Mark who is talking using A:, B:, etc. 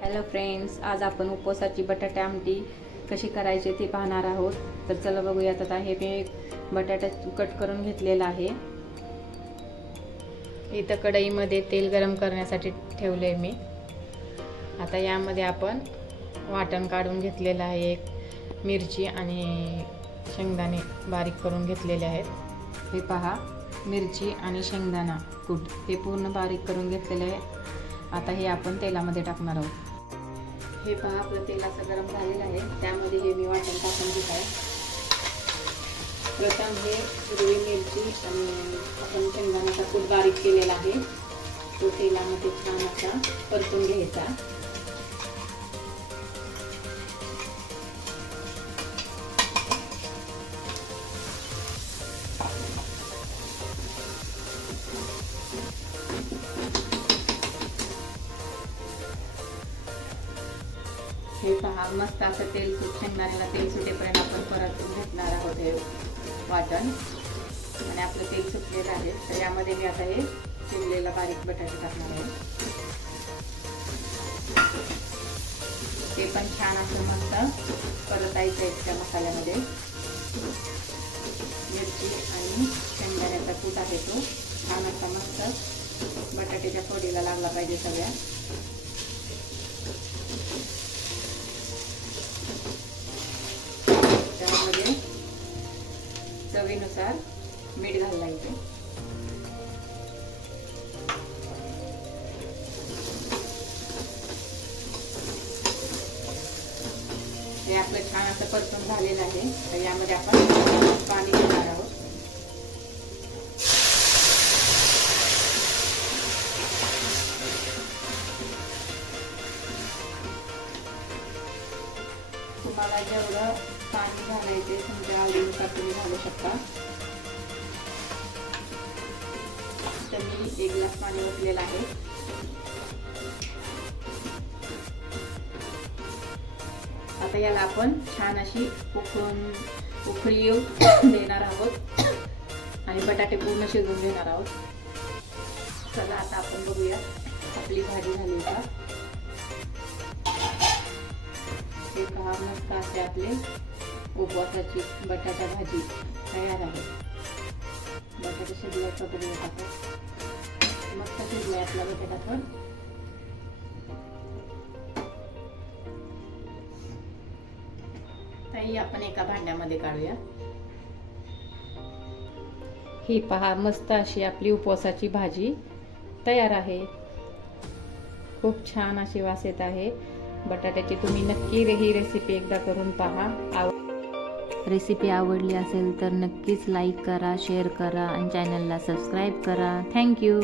A: Hello friends आज आपण उपवासाची बटाटे आमटी कशी करायची ते पाहणार आहोत. तर चला बघूयात आता हे मी बटाटा कट करून घेतलेला आहे. इथं कढईमध्ये तेल गरम करण्यासाठी ठेवलं आहे मी. आता यामध्ये आपण वाटण काढून घेतलेलं आहे. एक मिरची आणि शेंगदाणे बारीक करून घेतलेले आहेत. हे पहा मिरची आणि शेंगदाणा कूट हे पूर्ण बारीक करून घेतलेले आहे. आता हे आपण तेलामध्ये टाकणार आहोत. हे पहा आपलं तेल असं गरम झालेलं आहे. त्यामध्ये हे मी वाटण टाकून घेत आहे. प्रथम हे हिरवी मिरची आणि आपण शेंगदाण्याचा कूट बारीक केलेला आहे. तो तेलामध्ये छान असा परतून घ्यायचा. हे पहा मस्त असं तेल सुट शेंगदाण्याला तेल सुटेपर्यंत आपण परतून घेतणार आहोत हे वाटण. आणि आपलं तेल सुटलेलं आहे. तर यामध्ये मी आता हे चिरलेला बारीक बटाटे टाकणार आहे. ते पण छान असं मस्त परतायचं आहे त्या मसाल्यामध्ये. मिरची आणि शेंगदाण्याचा कूट आहे तो. छान असा मस्त बटाट्याच्या फोडीला लागला पाहिजे सगळ्या त्यामध्ये चवीनुसार मीठ घालायचे हे आपलं छान असं परतून झालेलं आहे. तर यामध्ये आपण पाणी घेणार आहोत. तुम्हाला जेवढं घालायचे तुमच्या आवडीनुसार तुम्ही घालू शकता. तर मी एक ग्लास पाणी ओतलेलं आहे. आता याला आपण छान अशी उकळून उकळी येऊ देणार आहोत. आणि बटाटे पूर्ण शिजवून देणार आहोत. चला आता आपण बघूया आपली भाजी झाली का. ते पहा मस्त असे आपले उपवासाची बटाटा भाजी तयार आहे. बटाटा शिजल्याचं बघूया आपण मस्त शिजलाय आपला बटाटा पण. ताई आपण एका भांड्यामध्ये काढूया. ही पहा मस्त अशी आपली उपवासाची भाजी तयार आहे. खूप छान अशी वास येत आहे. बटाट्याची तुम्ही नक्की ही रेसिपी एकदा करून पहा. आव रेसिपी आवडली असेल तर नक्कीच लाईक करा शेअर करा आणि चॅनलला सबस्क्राईब करा. थँक्यू